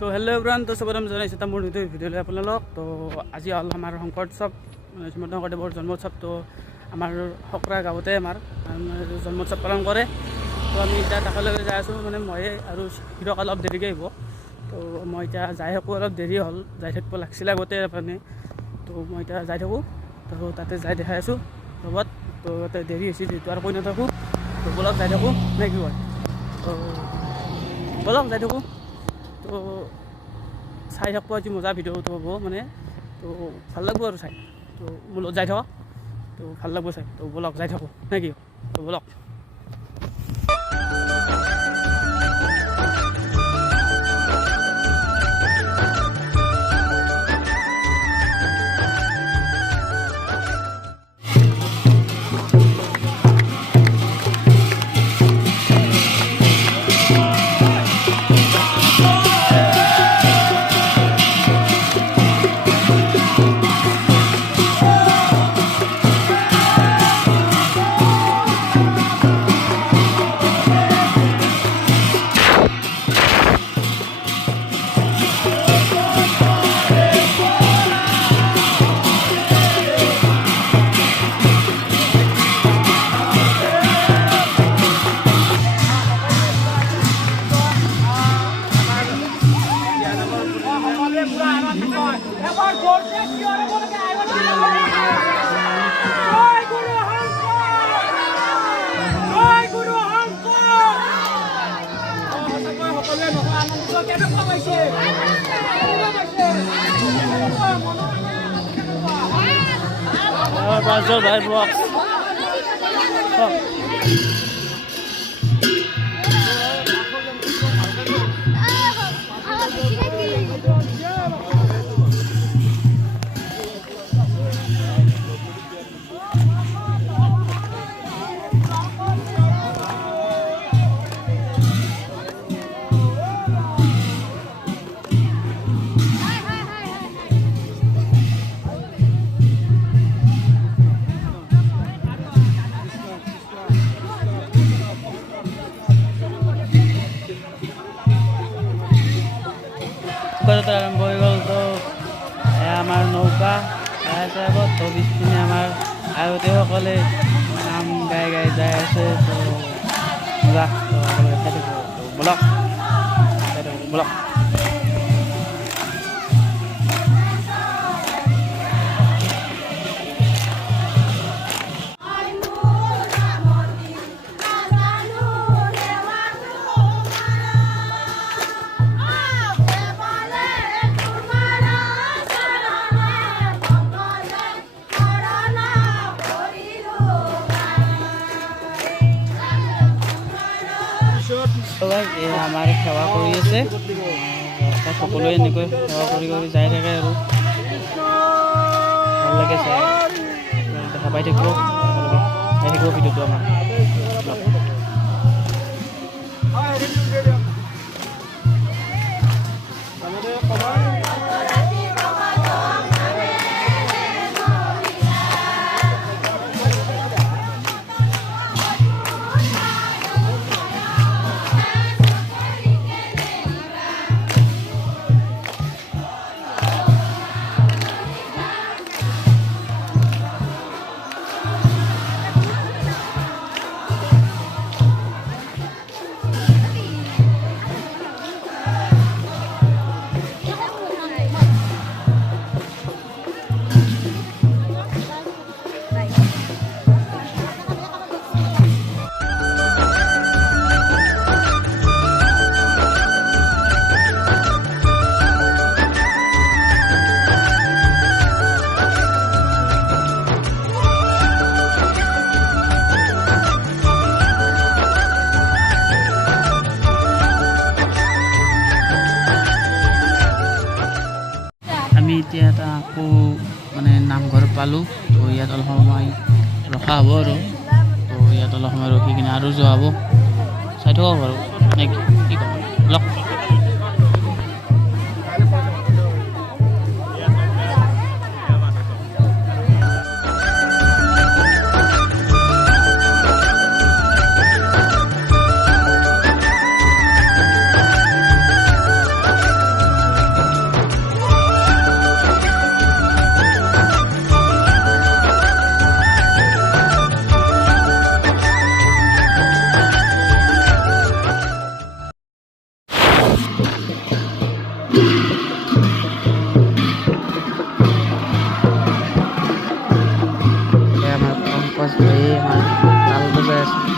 তো hello' everyone, তো স্বাগতম জনাইছোঁ এটা মোৰ নতুন ভিডিঅ'লৈ আপোনালোক। তো আজি হ'ল আমাৰ শংকৰ উৎসৱ, শ্ৰীমন্ত শংকৰদেৱৰ জন্মোৎসৱ। তো আমাৰ সকৰা গাঁৱতে আমাৰ জন্মোৎসৱ পালন কৰে। তো আমি এতিয়া তাকলৈকে যাই আছোঁ, মানে মই আৰু হিৰক অলপ দেৰিকৈ আহিব। তো মই এতিয়া যাই থাকোঁ, অলপ দেৰি হ'ল, যাই থাকিব লাগিছিলে আগতে মানে। তো মই এতিয়া যাই থাকোঁ, তো তাতে যাই দেখাই আছোঁ লগত। তো তাতে দেৰি হৈছে যিহেতু আৰু কৈ নাথাকোঁ, তো বলক যাই থাকোঁ নে কি হয়। তো বলক যাই থাকোঁ। তো চাই থাকব, আজি মজা ভিডিঅ'টো হ'ব মানে। তো ভাল লাগব আৰু চাই। তো বলক যাই থাকক, তো ভাল লাগব চাই। তো বলক যাই থাকোঁ নে কি? তো বলক। Brazil by blocks. আৰম্ভ হৈ গ'ল। তো আমাৰ নৌকা আছে আগত, তো পিছপিনে আমাৰ আয়তীসকলে নাম গাই গাই যাই আছে। তো মজা, তো সকলোকে চাই থাকোঁ। তো বলক চাই থাকোঁ, বলক। আমাৰ সেৱা কৰি আছে, সকলোৱে এনেকৈ সেৱা কৰি কৰি যাই থাকে আৰু ভাল লাগে চাই। দেখা পাই থাকিব, চাই থাকিব ভিডিঅ'টো আমাৰ। আমি এতিয়া এটা আকৌ মানে নামঘৰ পালোঁ। তো ইয়াত অলপ সময় ৰখা হ'ব আৰু। তো ইয়াত অলপ সময় ৰখি কিনে আৰু যোৱা হ'ব। চাই থাকক বাৰু নে কি ক'ম, লগ। আমাৰ পঙ্কজ ভাই আমাৰ তাল বজায় আছে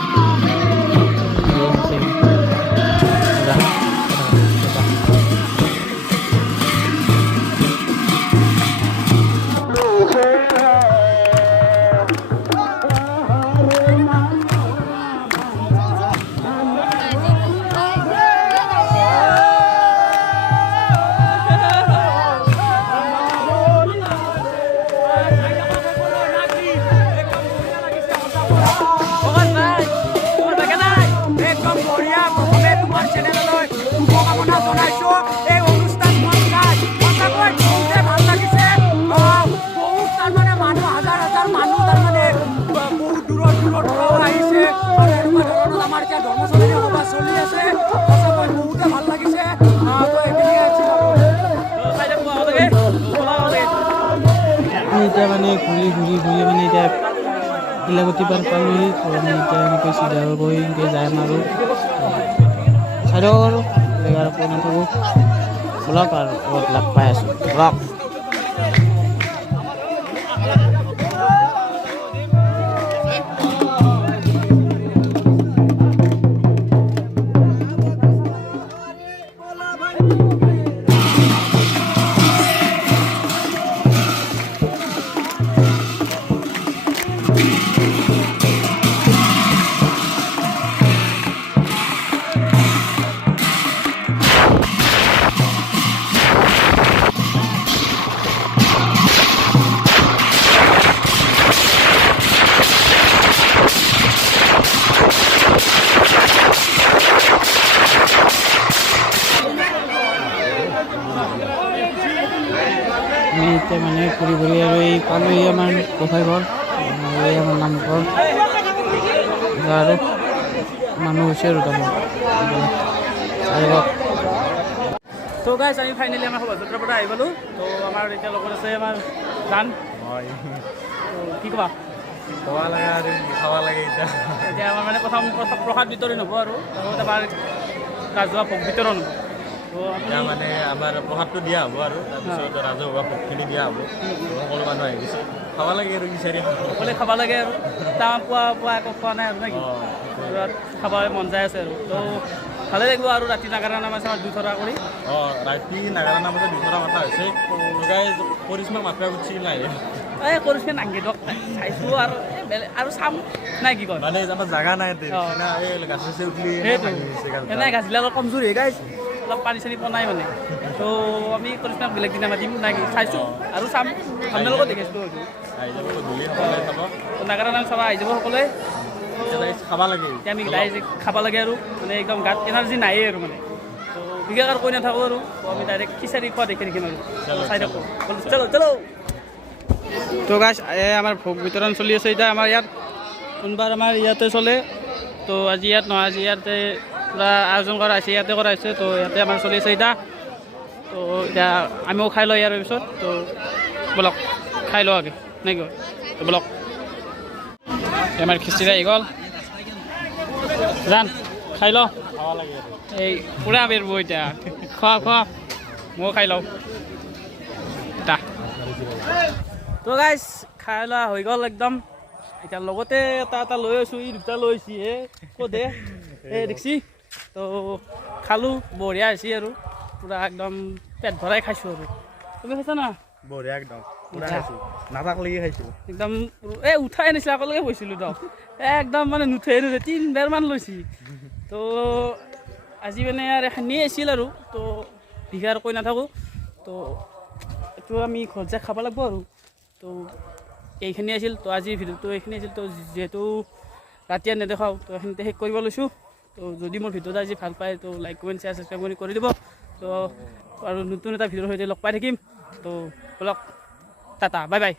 এতিয়া মানে ঘূৰি মানে এতিয়া শিলাগুটি পাৰ পালোহি তো আমি এতিয়া এনেকৈ চিধা গৈ এনেকৈ যাম আৰু চাই দিয়ক আৰু আৰু কৈ নাথাকোঁ ব্লগ আৰু অলপ লাভ পাই আছোঁ ব্লগ আমি এতিয়া মানে ঘূৰি আৰু এই পালোহি আমাৰ গোসাঁই ঘৰ এই আমাৰ নামঘৰ আৰু মানুহ হৈছে আৰু তাৰমানে তো গাইজ আমি ফাইনেলি আমাৰ শোভাযাত্ৰাৰ পৰা আহি পালোঁ তো আমাৰ এতিয়া লগত আছে আমাৰ গান কি ক'বা খাব লাগে আৰু খাব লাগে এতিয়া আমাৰ মানে প্ৰথম প্ৰসাদ বিতৰণ হ'ব আৰু তাৰপিছত আমাৰ ৰাজহুৱা ভোগ বিতৰণ হ'ব তো এতিয়া মানে আমাৰ প্ৰসাদটো দিয়া হ'ব আৰু তাৰপিছত ৰাজহুৱা ভোগখিনি দিয়া হ'ব সকলো মানুহ আহি গৈছে খাব লাগে আৰু বিচাৰি সকলোৱে খাব লাগে আৰু তাৰ পুৱা একো খোৱা নাই আৰু নেকি খাব মন যায় আছে আৰু তো ভালে লাগিব আৰু ৰাতি নাগাৰা নাম আছে আমাৰ দুথৰা কৰি ৰাতি নাগাৰা নাম আছে দুথৰা মাতা হৈছে কৰিশ্মাক মাতিব খুজিছিল নাই এই কৰিশ্মা নাংগে দিয়ক চাইছোঁ আৰু আৰু চাম নাই কি কয় মানে আমাৰ জাগা নাই গাছ উঠলি নাই গাছবিলাক অলপ কমজোৰি গাইছ অলপ পানী চানী পনাই মানে তো আমি কৰিশ্মাক বেলেগ দিনা মাতিম নাই কি চাইছোঁ আৰু চাম আপোনালোকক দেখিছোঁ নাগাৰা নাম চাব আহি যাব সকলোৱে খাব লাগে এতিয়া আমি লাইজ খাব লাগে আৰু মানে একদম গাত এনাৰ্জি নায়েই আৰু মানে তো বিশেষ আৰু কৈ নাথাকোঁ আৰু তো আমি ডাইৰেক্ট খিচাৰি খোৱা দেখি দেখিম আৰু চাই থাকোঁ চলো চলো তো গাছ আমাৰ ভোগ বিতৰণ চলি আছে এতিয়া আমাৰ ইয়াত কোনোবাৰ আমাৰ ইয়াতে চলে তো আজি ইয়াত নহয় আজি ইয়াতে পূৰা আয়োজন কৰা হৈছে ইয়াতে কৰা হৈছে তো ইয়াতে আমাৰ চলি আছে এতিয়া তো এতিয়া আমিও খাই লওঁ ইয়াৰ পিছত তো বলক খাই লওঁ আগে নে কি তো বলক আমাৰ খিচিৰি আহি গ'ল জান খাই লওঁ এই পূৰা বেৰব এতিয়া খোৱা ময়ো খাই লওঁ এটা তো গাইজ খাই লোৱা হৈ গ'ল একদম এতিয়া লগতে এটা লৈ আছোঁ ই দুটা লৈ আহিছে ক'তে এই দেখছি তো খালোঁ বঢ়িয়া হৈছে আৰু পূৰা একদম পেট ভৰাই খাইছোঁ আৰু তুমি খাইছা না বঢ়িয়া একদম নাথাকলৈকে খাইছোঁ একদম এই উঠাই আনিছে আকলৈকে বহিছিলোঁ তো একদম মানে নুঠাই 3বাৰমান লৈছি তো আজি মানে আৰু এখানিয়ে আছিল আৰু তো বিঘা আৰু কৈ নাথাকোঁ তো এইটো আমি ঘৰত যাই খাব লাগিব আৰু তো এইখিনি আছিল তো আজিৰ ভিডিঅ'টো এইখিনি আছিল তো যিহেতু ৰাতি আৰু নেদেখাওঁ তো এইখিনিতে শেষ কৰিব লৈছোঁ তো যদি মোৰ ভিডিঅ'টো আজি ভাল পায় তো লাইক কমেণ্ট শ্বেয়াৰ ছাবস্ক্ৰাইব কৰি দিব তো আৰু নতুন এটা ভিডিঅ'ৰ সৈতে লগ পাই থাকিম তো বলক টাটা বাই বাই